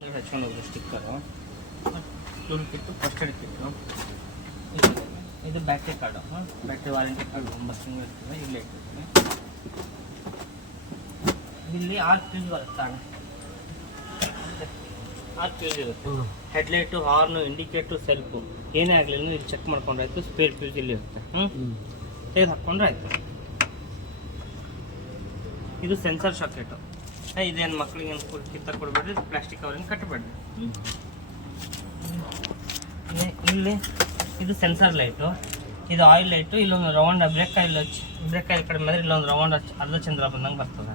ಹಚ್ಕೊಂಡು ಹೋಗ್ರಿ sticker. Tool kit, first aid kit, ಇದು battery card, battery warranty card 9 ತಿಂಗಳು ಇರ್ತದೆ. ಇಲ್ಲೇ ಇಟ್ಟಿರ್ತೀನಿ. ಇಲ್ಲಿ 6 ಫ್ಯೂಸ್ ಬರುತ್ತೆ ಅಣ್ಣ, 6 ಫ್ಯೂಸ್ ಇರುತ್ತೆ. ಹೆಡ್ಲೈಟು, ಹಾರ್ನು, ಇಂಡಿಕೇಟು, ಸೆಲ್ಫು ಏನೇ ಆಗಲಿಲ್ಲ ಇಲ್ಲಿ ಚೆಕ್ ಮಾಡ್ಕೊಂಡ್ರೆ ಆಯಿತು. ಸ್ಪೇರ್ ಫ್ಯೂಸ್ ಇಲ್ಲಿ ಇರುತ್ತೆ. ತೆಗೆದು ಹಾಕ್ಕೊಂಡ್ರೆ ಆಯಿತು. ಇದು ಸೆನ್ಸರ್ ಶಾಕೆಟು. ಇದೇನು ಮಕ್ಳಿಗೆ ಏನು ಕಿತ್ತ ಕೊಡಬೇಡ್ರಿ, ಪ್ಲಾಸ್ಟಿಕ್ ಕವರಿಂಗ್ ಕಟ್ಟಬೇಡ್ರಿ. ಇಲ್ಲಿ ಇದು ಸೆನ್ಸರ್ ಲೈಟು, ಇದು ಆಯಿಲ್ ಲೈಟು. ಇಲ್ಲೊಂದು ರೌಂಡ್ ಬ್ರೇಕ್ ಆಯಿಲ್ ಕಡಿಮೆ ಆದರೆ ಇಲ್ಲೊಂದು ರೌಂಡ್ ಅರ್ಧ ಚಂದ್ರ ಬಂದಂಗೆ ಬರ್ತದೆ.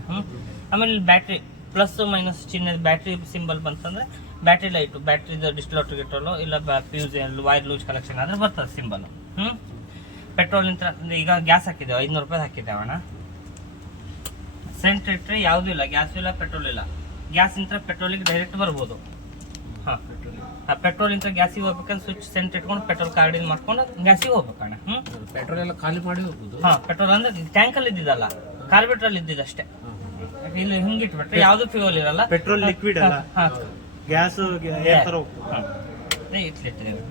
ಆಮೇಲೆ ಇಲ್ಲಿ ಬ್ಯಾಟ್ರಿ ಪ್ಲಸ್ ಮೈನಸ್ ಚಿಹ್ನೆ ಬ್ಯಾಟ್ರಿ ಸಿಂಬಲ್ ಬಂತಂದರೆ ಬ್ಯಾಟ್ರಿ ಲೈಟು, ಬ್ಯಾಟ್ರಿದು ಡಿಸ್ಟ್ಲೋಟರ್ ಗಿಟ್ಟೋಲು ಇಲ್ಲ ಫ್ಯೂಸ್ ವೈರ್ ಲೂಸ್ ಕಲೆಕ್ಷನ್ ಆದರೆ ಬರ್ತದೆ ಸಿಂಬಲು. ಪೆಟ್ರೋಲ್ ನಿಂತ ಈಗ ಗ್ಯಾಸ್ ಹಾಕಿದ್ದೇವೆ, 500 ರೂಪಾಯಿ ಹಾಕಿದ್ದೇವೆ ಅಣ್ಣ. ಸೆಂಟ್ ಇಟ್ಟರೆ ಯಾವುದೂ ಇಲ್ಲ, ಗ್ಯಾಸು ಇಲ್ಲ, ಪೆಟ್ರೋಲ್ ಇಲ್ಲ. ಗ್ಯಾಸ್ ಇಂತ ಪೆಟ್ರೋಲಿಗೆ ಡೈರೆಕ್ಟ್ ಬರ್ಬೋದು. ಹಾಂ, ಪೆಟ್ರೋಲ್ ಇಂತ ಗ್ಯಾಸಿಗೆ ಹೋಗ್ಬೇಕಂದ್ರೆ ಸ್ವಿಚ್ ಸೆಂಟ್ ಇಟ್ಕೊಂಡು ಪೆಟ್ರೋಲ್ ಕಾರ್ಡಿಂಗ್ ಮಾಡ್ಕೊಂಡು ಗ್ಯಾಸಿಗೆ ಹೋಗ್ಬೇಕಣ್ಣ. ಪೆಟ್ರೋಲ್ ಎಲ್ಲ ಖಾಲಿ ಮಾಡಿ ಹೋಗ್ಬೋದು. ಹಾಂ, ಪೆಟ್ರೋಲ್ ಅಂದ್ರೆ ಟ್ಯಾಂಕಲ್ಲಿ ಇದ್ದಿದ್ದಲ್ಲ, ಕಾರ್ಬೇಟ್ರಲ್ಲಿ ಇದ್ದಿದ್ದಷ್ಟೇ. ಇಲ್ಲಿ ಹಿಂಗೆ ಇಟ್ಬಿಟ್ರೆ ಯಾವುದು ಫ್ಯೂಲ್ ಇರಲ್ಲ. ಪೆಟ್ರೋಲ್ ಲಿಕ್ವಿಡ್ ಅಲ್ಲ, ಗ್ಯಾಸ್ ಇಟ್ಲಿಟ್ಟಿದ್ದೇವೆ.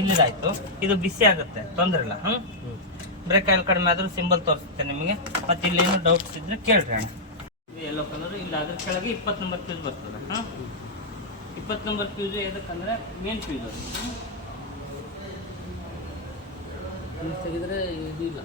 ಇಲ್ಲಿದಾಯ್ತು. ಇದು ಬಿಸಿ ಆಗುತ್ತೆ, ತೊಂದರೆ ಇಲ್ಲ. ಬ್ರೇಕ್ ಆಯಿಲ್ ಕಡಿಮೆ ಆದ್ರೂ ಸಿಂಬಲ್ ತೋರಿಸುತ್ತೆ ನಿಮಗೆ. ಮತ್ತೆ ಇಲ್ಲಿ ಏನು ಡೌಟ್ಸ್ ಇದ್ರೆ ಕೇಳ್ರಿ ಅಣ್ಣ. ಇದು ಯೆಲ್ಲೋ ಕಲರ್. ಇಲ್ಲ ಅದ್ರ ಕೆಳಗೆ 20 ನಂಬರ್ ಫ್ಯೂಸ್ ಬರ್ತದೆ. 20 ನಂಬರ್ ಫ್ಯೂಸ್ ಎದಕ್ಕಂದ್ರೆ ಮೇನ್ ಫ್ಯೂಸ್ ಅದು. ತೆಗೆದ್ರೆ ಇದು ಇಲ್ಲ.